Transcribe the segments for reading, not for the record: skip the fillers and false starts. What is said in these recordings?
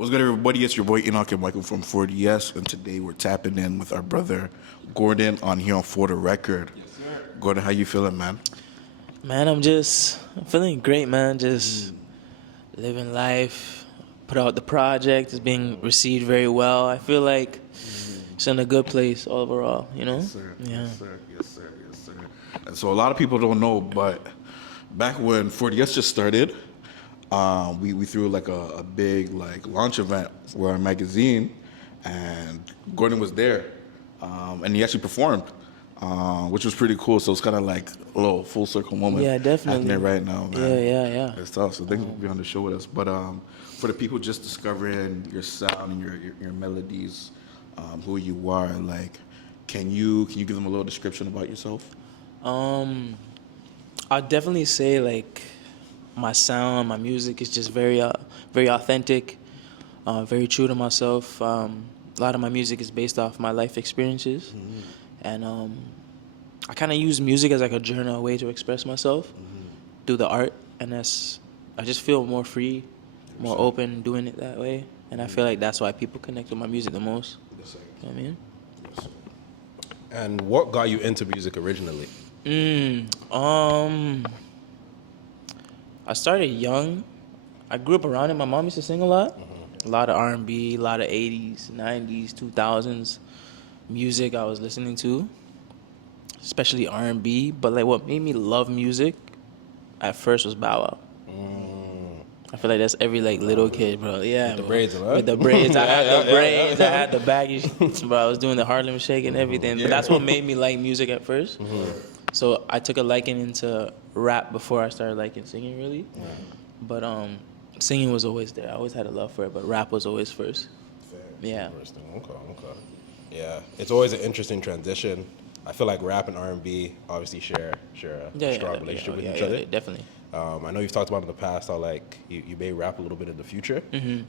What's good, everybody? It's your boy Enoch and Michael from 40S, and today we're tapping in with our brother Gordon on here on For the Record. Yes, sir. Gordon, how you feeling, man? Man, I'm feeling great, man. Just living life. Put out the project. It's being received very well. I feel like it's in a good place overall, you know? Yes, sir. Yeah. Yes, sir. Yes, sir. Yes, sir. And so a lot of people don't know, but back when 40S just started, we threw like a big like launch event for our magazine, and Gordon was there, and he actually performed, which was pretty cool. So it's kind of like a little full circle moment Yeah, definitely. happening right now, man. Yeah. It's tough. So thanks for being on the show with us. But for the people just discovering your sound and your melodies, who you are, like, can you give them a little description about yourself? I'd definitely say like my sound, my music is just very authentic, very true to myself. A lot of my music is based off my life experiences, and I kind of use music as like a journal, a way to express myself through the art, and I just feel more free, more open doing it that way, and I feel like that's why people connect with my music the most. Yes, sir. You know what I mean? Yes, sir. And what got you into music originally? I started young. I grew up around it. My mom used to sing a lot. A lot of R&B, a lot of 80s, 90s, 2000s music I was listening to, especially R&B. But like what made me love music at first was Bow Wow. I feel like that's every like little kid, bro. Yeah, With the bro. braids, right? With the braids, I had the braids, I had the baggy, bro. I was doing the Harlem Shake and everything. But that's what made me like music at first. So I took a liking into rap before I started liking singing, really. But singing was always there. I always had a love for it, but rap was always first. Fair. Yeah. Interesting. Okay. Yeah, it's always an interesting transition. I feel like rap and R&B obviously share a strong relationship with each other. Definitely. I know you've talked about in the past how like you may rap a little bit in the future,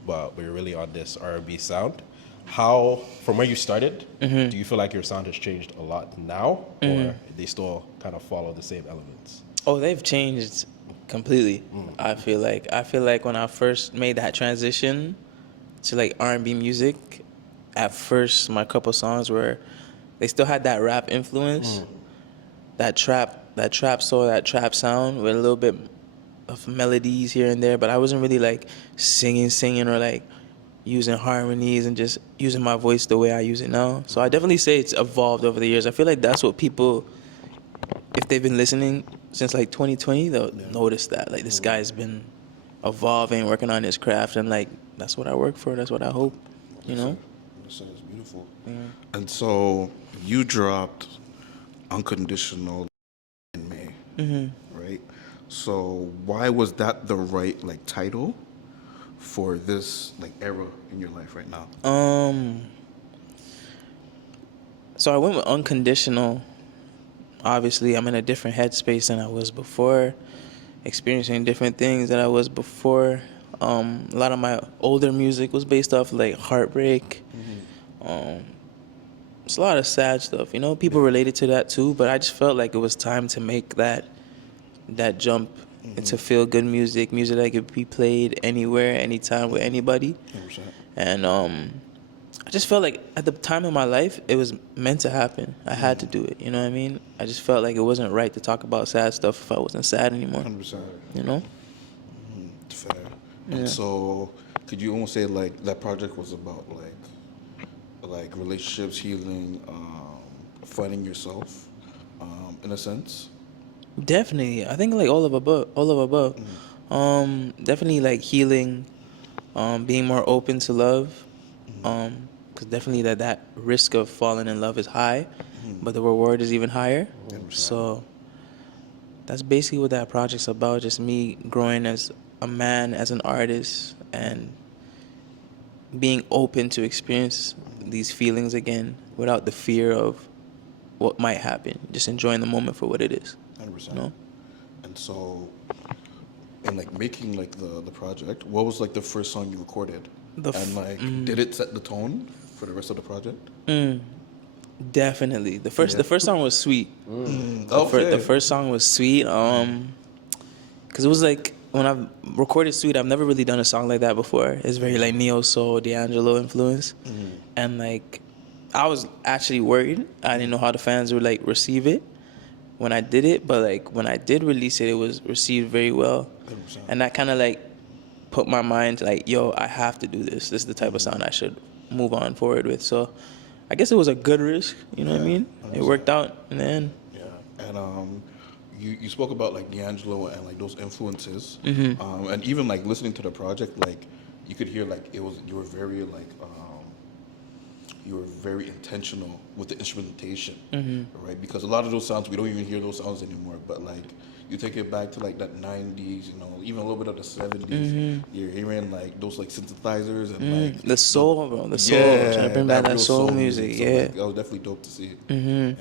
but you're really on this R&B sound. How, from where you started, do you feel like your sound has changed a lot now, or they still kind of follow the same elements? Oh, they've changed completely. I feel like when I first made that transition to like R&B music, at first my couple songs were, they still had that rap influence, that trap soul, that trap sound with a little bit of melodies here and there, but I wasn't really like singing or like using harmonies and just using my voice the way I use it now. So I definitely say it's evolved over the years. I feel like that's what people, if they've been listening since like 2020, they'll notice that like this guy's been evolving, working on his craft, and like that's what I work for. That's what I hope, you know. Yes, sir. It's beautiful. And so you dropped Unconditional in May, right? So why was that the right like title for this like era in your life right now? So I went with Unconditional. Obviously, I'm in a different headspace than I was before, experiencing different things that I was before. A lot of my older music was based off like heartbreak. It's a lot of sad stuff, you know. People related to that too, but I just felt like it was time to make that jump into feel good music that could be played anywhere, anytime with anybody. 100%. And I just felt like at the time in my life it was meant to happen. I had to do it, you know what I mean? I just felt like it wasn't right to talk about sad stuff if I wasn't sad anymore. 100%. You know? It's fair. And so could you almost say like that project was about like relationships, healing, finding yourself, in a sense? Definitely. I think like all of above. Definitely like healing, being more open to love. Because definitely that risk of falling in love is high, but the reward is even higher. So that's basically what that project's about. Just me growing as a man, as an artist, and being open to experience these feelings again without the fear of what might happen. Just enjoying the moment for what it is. 100%. You know? And so, in like making like the project, what was like the first song you recorded? And like, did it set the tone for the rest of the project? Definitely. The first song was sweet. Okay. The first song was sweet. Because it was like when I've recorded Sweet, I've never really done a song like that before. It's very like neo soul, D'Angelo influence, and like I was actually worried. I didn't know how the fans would like receive it when I did it, but like when I did release it, it was received very well, 100%. and that kind of like put my mind to like, yo, I have to do this. This is the type of sound I should move on forward with. So I guess it was a good risk. You know what I mean? 100%. It worked out in the end. Yeah, and you spoke about like D'Angelo and like those influences, Mm-hmm. and even like listening to the project, like you could hear like you were very like you were very intentional with the instrumentation, Mm-hmm. right? Because a lot of those sounds we don't even hear those sounds anymore, but like you take it back to like that 90s, you know, even a little bit of the 70s. Mm-hmm. You're hearing like those like synthesizers and like The soul, bro. The soul. yeah, Trying to bring back that real soul music. So, Yeah. like, that was definitely dope to see. Yeah, man.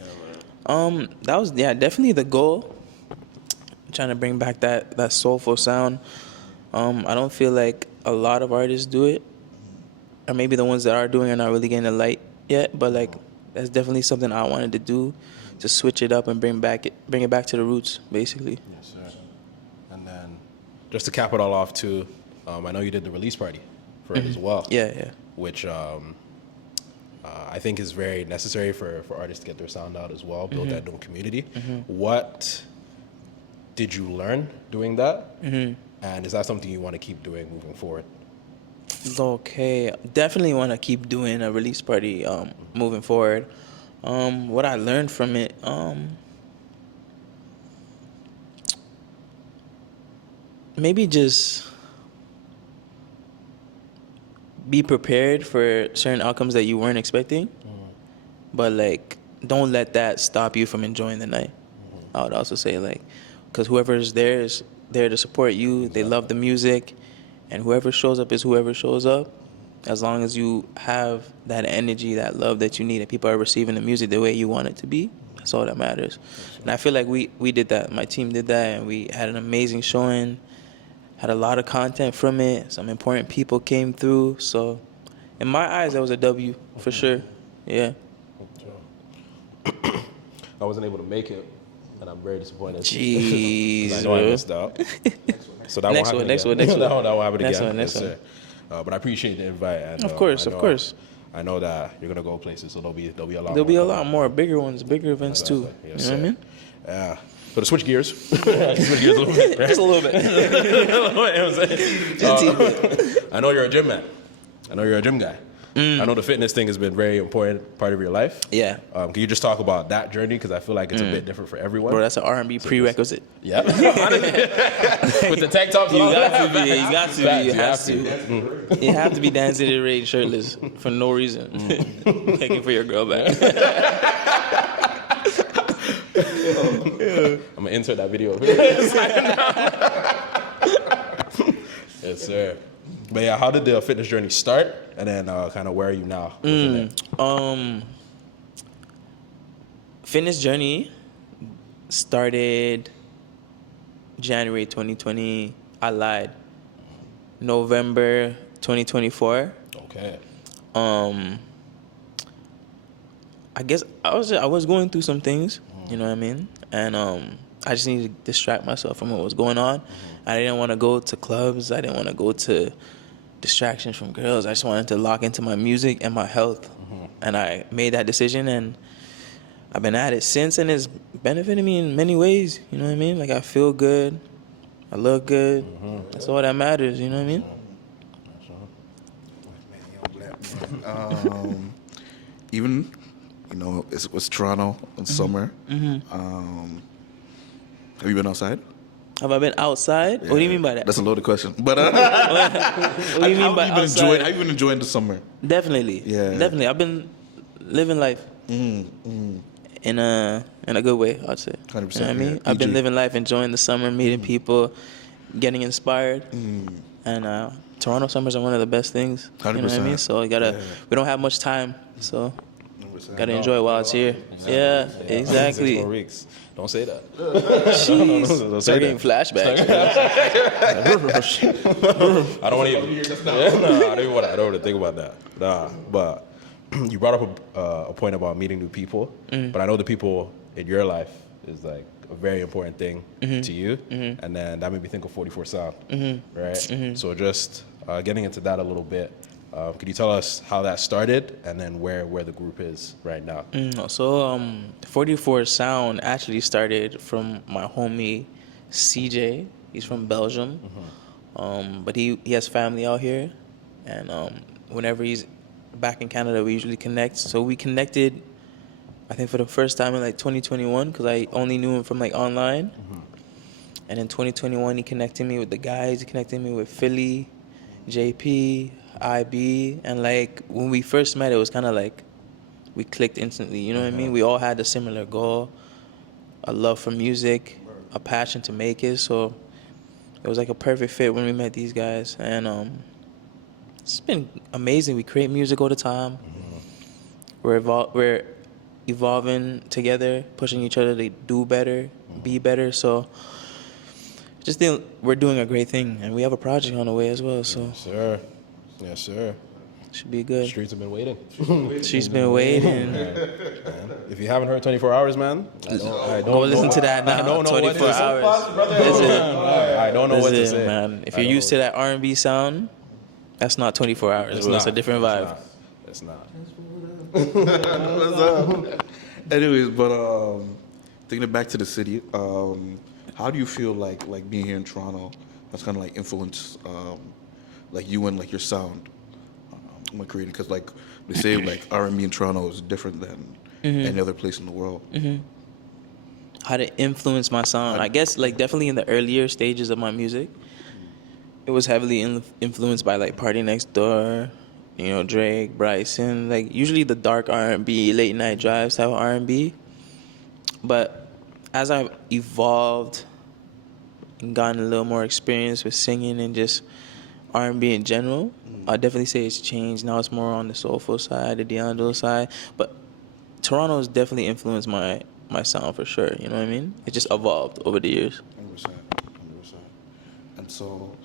That was definitely the goal. Trying to bring back that soulful sound. I don't feel like a lot of artists do it, or maybe the ones that are doing are not really getting the light yet. But like that's definitely something I wanted to do, to switch it up and bring it back to the roots, basically. Yes, sir. And then, just to cap it all off, too, I know you did the release party for it as well. Yeah. Which I think is very necessary for artists to get their sound out as well, build that known community. What did you learn doing that? And is that something you want to keep doing moving forward? Okay, definitely want to keep doing a release party moving forward. What I learned from it, maybe just be prepared for certain outcomes that you weren't expecting, but like don't let that stop you from enjoying the night. I would also say like, because whoever is there to support you. They love the music, and whoever shows up is whoever shows up. As long as you have that energy, that love that you need, and people are receiving the music the way you want it to be, that's all that matters. And I feel like we did that. My team did that, and we had an amazing showing. Had a lot of content from it. Some important people came through. So, in my eyes, that was a W for sure. Yeah. I wasn't able to make it, and I'm very disappointed. Jeez. I know I missed out. So that Next won't one, happen next again. one, next one. That won't happen Next again. one, next Yes, one. sir. But I appreciate the invite. And, Of course, I know, of course. I know that you're gonna go places, so there'll be a lot. There'll be a coming lot up. more bigger ones, bigger events too. Yes, You know what I sir. mean? Yeah. So to switch gears, switch gears a little bit. Right? Just a little bit. I know you're a gym man. I know you're a gym guy. I know the fitness thing has been a very important part of your life. Yeah. Can you just talk about that journey? Because I feel like it's a bit different for everyone. Bro, that's an R&B prerequisite. Yeah. With the tank tops. You and all got that. to be. You got to be. You have to. to. You have to be dancing in the rain shirtless for no reason. Begging for your girl back. I'm gonna insert that video. Yes, sir. But yeah, how did the fitness journey start, and then kind of where are you now? within it? Fitness journey started January 2020. I lied. November 2024. Okay. I guess I was going through some things, you know what I mean? And I just needed to distract myself from what was going on. I didn't want to go to clubs. I didn't want to go to distractions from girls. I just wanted to lock into my music and my health. And I made that decision, and I've been at it since, and it's benefited me in many ways, you know what I mean? Like, I feel good. I look good. That's all that matters, you know what I mean? Even, you know, it was Toronto in summer. Have you been outside? Have I been outside? What do you mean by that? That's a loaded question. But What do you mean by outside? how you been enjoying the summer? Definitely. Yeah. Definitely. I've been living life in a good way, I'd say. 100%, You know what I mean? yeah. I've been PG. living life, enjoying the summer, meeting people, getting inspired. And Toronto summers are one of the best things. You know what I 100%. mean? So we don't have much time, so 100%. gotta enjoy it while it's here. Yeah, 6 exactly. more weeks. Don't say that. Jeez. Don't Start say getting that. flashbacks. I don't want to even. No, I don't want to think about that. Nah, but you brought up a point about meeting new people. But I know the people in your life is like a very important thing to you, and then that made me think of 44 Sound, right? So just getting into that a little bit, could you tell us how that started and then where the group is right now? So 44 Sound actually started from my homie CJ. He's from Belgium, but he has family out here, and whenever he's back in Canada, we usually connect. So we connected, I think, for the first time in like 2021, because I only knew him from like online. And in 2021, he connected me with the guys. He connected me with Philly, JP, IB, and like when we first met, it was kind of like we clicked instantly. You know what I mean? We all had a similar goal, a love for music, a passion to make it. So it was like a perfect fit when we met these guys, and it's been amazing. We create music all the time. We're evolving together, pushing each other to do better, be better. So just think we're doing a great thing, and we have a project on the way as well. So Sir. Yes, sir. should be good. Streets have been waiting. She's been waiting. If you haven't heard 24 Hours, man, I don't Go listen to that now. I don't know what 24 to say. hours. I don't know what to Listen, say, man. If you're used to that R&B sound, that's not 24 hours, bro. It's a different vibe. It's not. Anyways, but thinking back to the city, how do you feel like being here in Toronto? That's kind of like influenced like you and like your sound when creating, because like they say like R&B in Toronto is different than any other place in the world. How to influence my sound? I guess like definitely in the earlier stages of my music, it was heavily influenced by like Party Next Door, you know, Drake, Bryson, like usually the dark R&B, late night drives type of R&B. But as I've evolved and gotten a little more experience with singing and just R&B in general, I'll definitely say it's changed. Now it's more on the soulful side, the D'Angelo side. But Toronto has definitely influenced my sound for sure. You know what I mean? It just evolved over the years. 100%. And so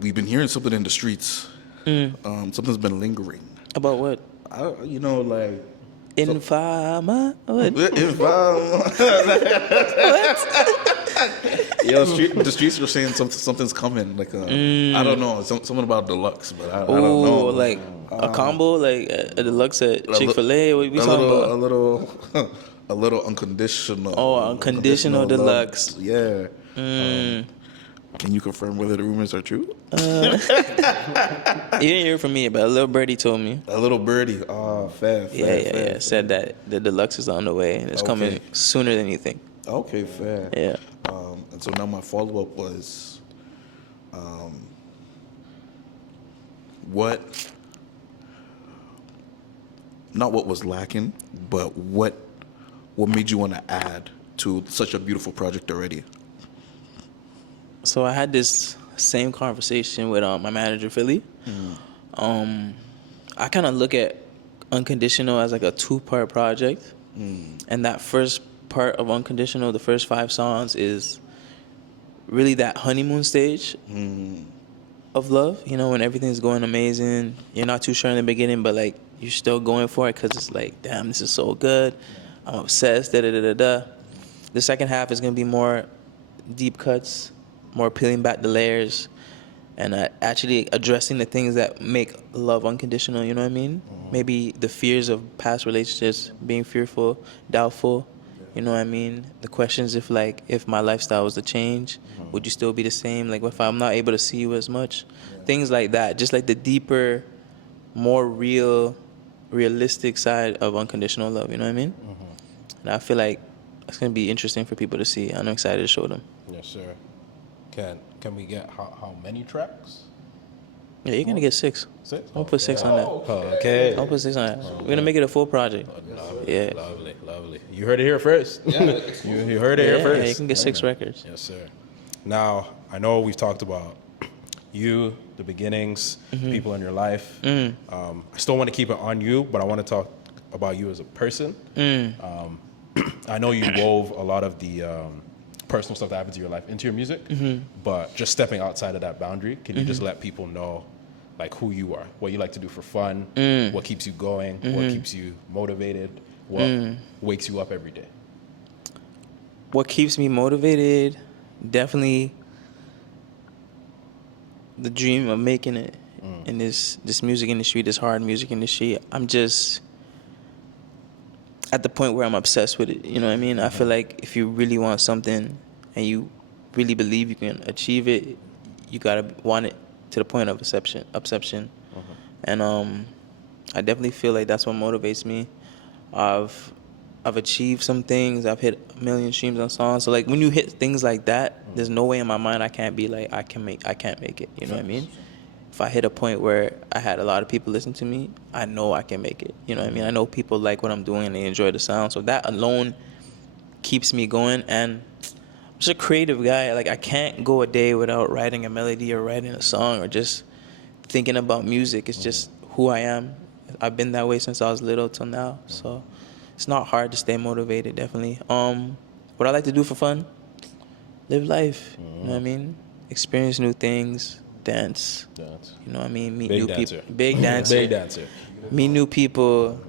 we've been hearing something in the streets. Something's been lingering. About what? You know, like Infama? What? Yo, the streets were saying something's coming. Like I don't know, something about deluxe, but I don't know. Like a combo, like a deluxe at Chick-fil-A. What we talking about? A little unconditional. Oh, unconditional deluxe. Yeah. Can you confirm whether the rumors are true? You didn't hear from me, but a little birdie told me. A little birdie. Oh, fair. Yeah. Said that the deluxe is on the way and it's coming sooner than you think. Okay, fair. Yeah. And so now my follow-up was, not what was lacking, but what made you want to add to such a beautiful project already? So I had this same conversation with my manager, Philly. I kind of look at Unconditional as like a 2-part project. And that first part of Unconditional, the first 5 songs, is really that honeymoon stage of love. You know, when everything's going amazing, you're not too sure in the beginning, but like you're still going for it because it's like, damn, this is so good. I'm obsessed, da-da-da-da-da. The second half is going to be more deep cuts, more peeling back the layers, and actually addressing the things that make love unconditional, you know what I mean? Maybe the fears of past relationships, being fearful, doubtful, you know what I mean? The questions if my lifestyle was to change, would you still be the same? Like if I'm not able to see you as much? Things like that, just like the deeper, more realistic side of unconditional love, you know what I mean? And I feel like it's going to be interesting for people to see. I'm excited to show them. Yes, sir. Can we get how many tracks? Yeah, you're going to get 6. 6? I'll put 6 on that. Okay. I'll put 6 on that. We're going to make it a full project. Yeah. Lovely. You heard it here first. You heard it here first. Yeah, you can get 6 records. Yes, sir. Now, I know we've talked about you, the beginnings, people in your life. I still want to keep it on you, but I want to talk about you as a person. I know you wove a lot of the personal stuff that happens in your life into your music, but just stepping outside of that boundary, can you just let people know like who you are, what you like to do for fun, what keeps you going, what keeps you motivated, what wakes you up every day? what keeps me motivated, definitely the dream of making it in this music industry, this hard music industry. I'm just at the point where I'm obsessed with it. You know what I mean? I feel like if you really want something and you really believe you can achieve it, you gotta want it to the point of obsession. And I definitely feel like that's what motivates me. I've achieved some things. I've hit 1 million streams on songs. So like when you hit things like that, there's no way in my mind I can't be like I can't make it. You know what I mean? If I hit a point where I had a lot of people listen to me, I know I can make it. You know what I mean? I know people like what I'm doing and they enjoy the sound. So that alone keeps me going. And I'm just a creative guy. Like I can't go a day without writing a melody or writing a song or just thinking about music. It's just who I am. I've been that way since I was little till now. So it's not hard to stay motivated, definitely. What I like to do for fun, live life. You know what I mean? Experience new things, dance. You know what I mean? Meet Big new dancer. people. Big dancer. Big dancer. Meet new people,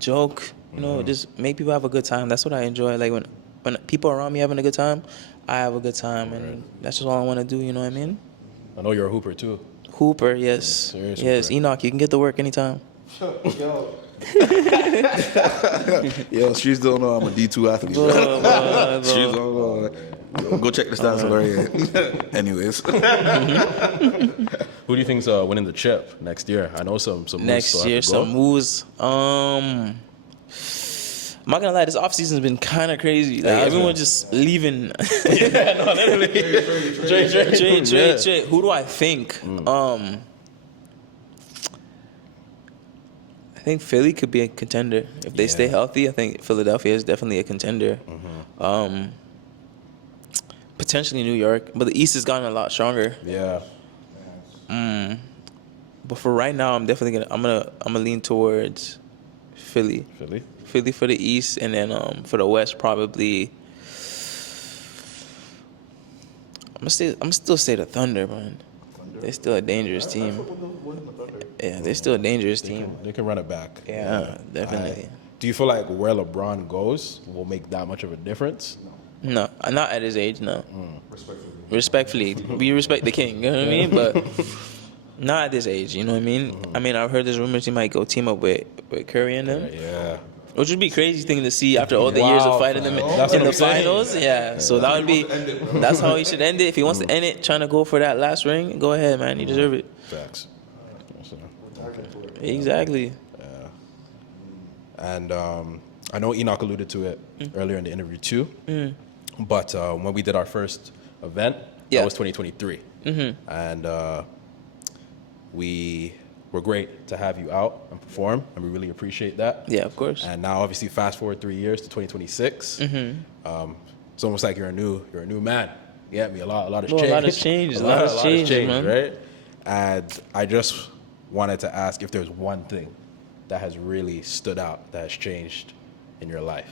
joke. You know, just make people have a good time. That's what I enjoy. Like when people around me having a good time, I have a good time, and that's just all I want to do. You know what I mean? I know you're a hooper too. Hooper, yes, Serious yes. hooper. Enoch, you can get to work anytime. Yo, streets don't know I'm a D2 athlete. Streets don't know. Yo, go check the stats already. Anyways. Who do you think's winning the chip next year? I know some moves still Next have year, to go. some moves. I'm not gonna lie, this off season's been kind of crazy. Like has everyone been. just leaving. Yeah, no, literally. Trade. Who do I think? I think Philly could be a contender if they stay healthy. I think Philadelphia is definitely a contender. Potentially New York, but the East has gotten a lot stronger. Yeah. But for right now, I'm definitely gonna lean towards Philly. Philly for the East, and then for the West probably. I'm still say the Thunder, man. They're still a dangerous team. Yeah, they're still a dangerous team. They can run it back. Yeah, definitely. Do you feel like where LeBron goes will make that much of a difference? No, not at his age, no. Respectfully, we respect the king, you know what I mean? But not at this age, you know what I mean? I mean, I've heard there's rumors he might go team up with Curry and them. Yeah. Which would be crazy thing to see after all the years of fighting them That's in what the I'm saying. finals. Yeah, so that would be, that's how he should end it. If he wants to end it, trying to go for that last ring, go ahead, man. You deserve it. Facts. Exactly. And I know Enoch alluded to it earlier in the interview too. But when we did our first event, that was 2023. And we were great to have you out and perform, and we really appreciate that. Yeah, of course. And now, obviously, fast forward 3 years to 2026. It's almost like you're a new man. You get me? A lot has Well, changed. a lot has changed. A lot has changed, man. right? And I just wanted to ask if there's one thing that has really stood out, that has changed in your life.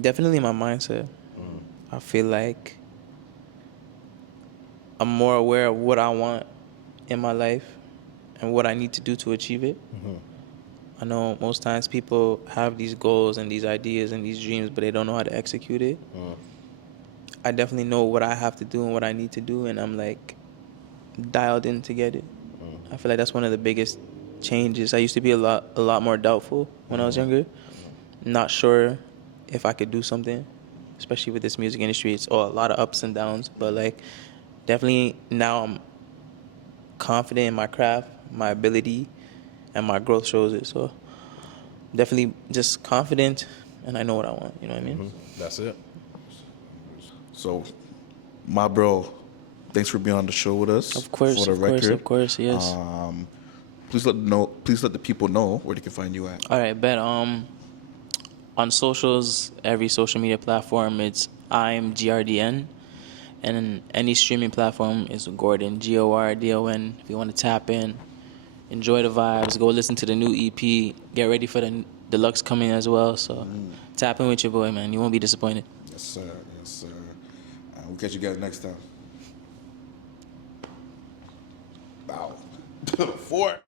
Definitely my mindset. I feel like I'm more aware of what I want in my life and what I need to do to achieve it. I know most times people have these goals and these ideas and these dreams, but they don't know how to execute it. I definitely know what I have to do and what I need to do, and I'm like dialed in to get it. I feel like that's one of the biggest changes. I used to be a lot more doubtful when I was younger, not sure if I could do something, especially with this music industry. It's a lot of ups and downs, but like definitely now I'm confident in my craft, my ability, and my growth shows it. So definitely just confident, and I know what I want. You know what I mean? That's it. So, my bro, thanks for being on the show with us. Of course, for the record. of course, yes. Please let the people know where they can find you at. All right, bet. On socials, every social media platform, it's I'm GRDN, and any streaming platform is Gordon, GORDON. If you want to tap in, enjoy the vibes, go listen to the new EP, get ready for the deluxe coming as well. So tap in with your boy, man. You won't be disappointed. Yes, sir. Yes, sir. We'll catch you guys next time. Wow. 4.